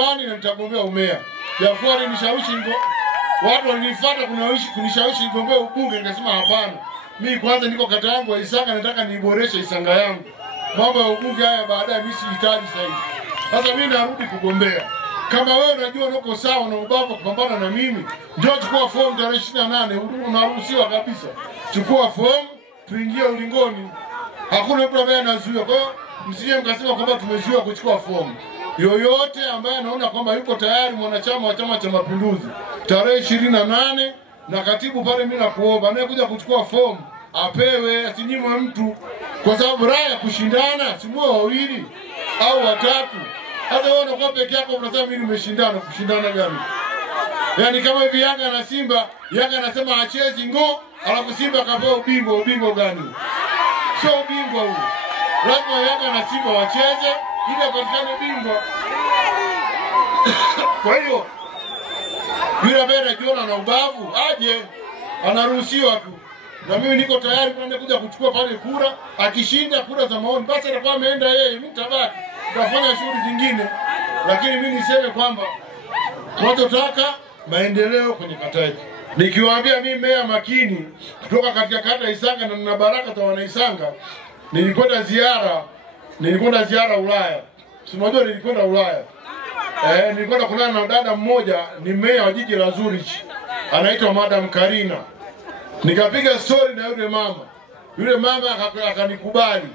udiwani na nitagombea umea. Japokuwa alinishawishi watu walinifuata kunishawishi nigombee ubunge, nikasema hapana. Mimi kwanza niko kata yangu ya Isanga, nataka niboreshe Isanga yangu. Mambo ya ubunge haya baadaye mimi sihitaji sasa hivi. Sasa mimi narudi kugombea. Kama wewe unajua uko sawa na ubavu kupambana na mimi, njoo chukua fomu tarehe 28, unaruhusiwa kabisa. Chukua fomu, tuingie ulingoni. Hakuna mtu ambaye anazuia. Kwa hiyo msije mkasema kwamba tumezuia kuchukua fomu. Yoyote ambaye anaona kwamba yuko tayari mwanachama wa Chama cha Mapinduzi, tarehe 28 na katibu pale mimi nakuomba anayekuja kuchukua fomu apewe, asinyimwe mtu, kwa sababu raha ya kushindana si mwe wawili au watatu. Hata wewe unakuwa peke yako unasema mimi nimeshindana, kushindana gani? Yaani kama hivi Yanga na Simba, Yanga anasema hachezi ngo, alafu Simba kapewa ubingwa, ubingwa gani? Sio ubingwa huo. Lazima Yanga na Simba wacheze ili apatikane bingwa. Kwa hiyo yule ambaye anajiona na ubavu aje, anaruhusiwa tu. Na mimi niko tayari kwenda kuja kuchukua pale kura, akishinda kura za maoni basi atakuwa ameenda yeye, mimi nitabaki tutafanya shughuli zingine. Lakini mimi niseme kwamba tunataka maendeleo kwenye kata yetu. Nikiwaambia mimi meya makini kutoka katika kata Isanga na nina baraka za wana Isanga, nilikwenda ziara Ulaya. Si unajua nilikwenda Ulaya. Nilikwenda kulala na dada mmoja, ni meya wa jiji la Zurich. Anaitwa Madam Karina. Nikapiga story na yule mama. Yule mama akanikubali.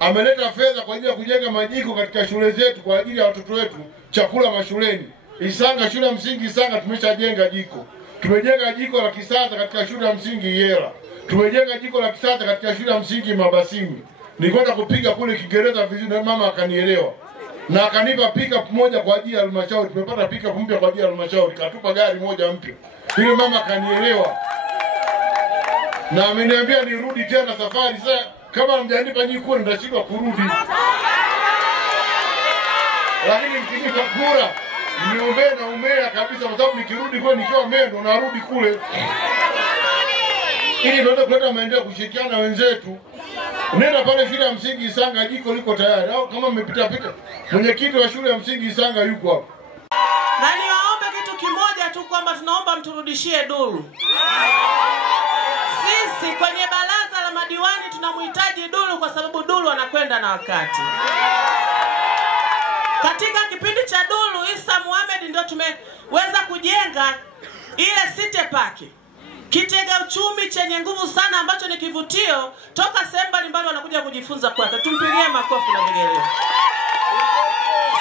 Ameleta fedha kwa ajili ya kujenga majiko katika shule zetu kwa ajili ya watoto wetu, chakula mashuleni. Isanga, shule ya msingi Isanga tumeshajenga jiko. Tumejenga jiko la kisasa katika shule ya msingi Yera. Tumejenga jiko la kisasa katika shule ya msingi Mabasini. Nilikwenda kupiga kule Kiingereza vizuri na mama akanielewa. Na akanipa pickup moja kwa ajili ya halmashauri. Tumepata pickup mpya kwa ajili ya halmashauri. Katupa gari moja mpya. Yule mama akanielewa. Na ameniambia nirudi tena safari. Sasa kama mjanipa nyinyi kura nitashindwa kurudi. Lakini mkinipa kura niombee na umea kabisa, kwa sababu nikirudi kwa nikiwa meya ndo narudi kule. Ili ndio kuleta maendeleo, kushirikiana na wenzetu. Nenda pale shule ya msingi Isanga, jiko liko tayari. Au kama mmepita mwenyekiti wa shule ya msingi Isanga yuko hapo. Na niwaombe kitu kimoja tu, kwamba tunaomba mturudishie Dulu. Sisi kwenye baraza la madiwani tunamhitaji Dulu, kwa sababu Dulu anakwenda na wakati. Katika kipindi cha Dulu, Isa Mohamed ndio tumeweza kujenga ile City Park, kitega uchumi chenye nguvu sana, ambacho ni kivutio toka sehemu mbalimbali wanakuja kujifunza kwake. Tumpigie makofi na vigelegele.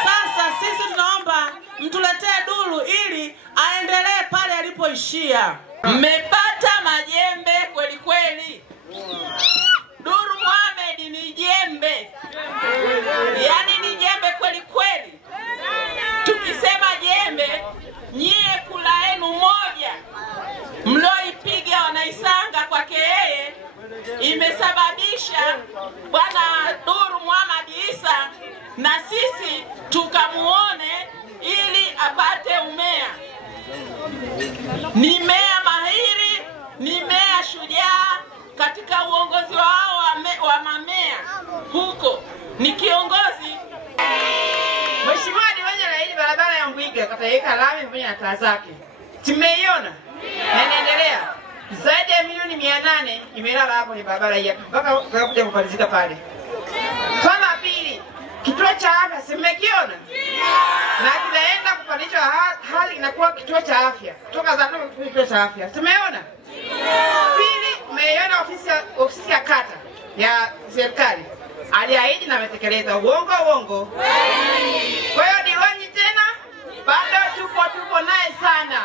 Sasa sisi tunaomba mtuletee Dulu ili aendelee pale alipoishia. Mmepata majembe kweli kweli. Dulu Mohamed ni jembe. Yaani ni jembe kweli kweli. Tukisema jembe, nyie kula yenu moja mloipiga wanaisanga kwake yeye imesababisha bwana Dulu Mohamed Isa na sisi tukamuone ili apate umea. Ni meya mahiri, ni meya shujaa katika uongozi wao wa mamea huko. Ni kiongozi. Mheshimiwa diwani anaahidi barabara ya Mbwiga kataweka lami pamoja na taa zake. Tumeiona na inaendelea. Zaidi ya milioni 800 imelala hapo ni barabara hii mpaka kuja kumalizika pale. Mfano pili, kituo cha afya simekiona? Na kinaenda kupandishwa hali inakuwa kituo cha afya. Kutoka zamani kituo cha afya. Tumeona? Pili, umeiona ofisi ya kata ya serikali. Aliahidi na ametekeleza. Uongo. Kwa hiyo diwani tena bado tupo naye sana.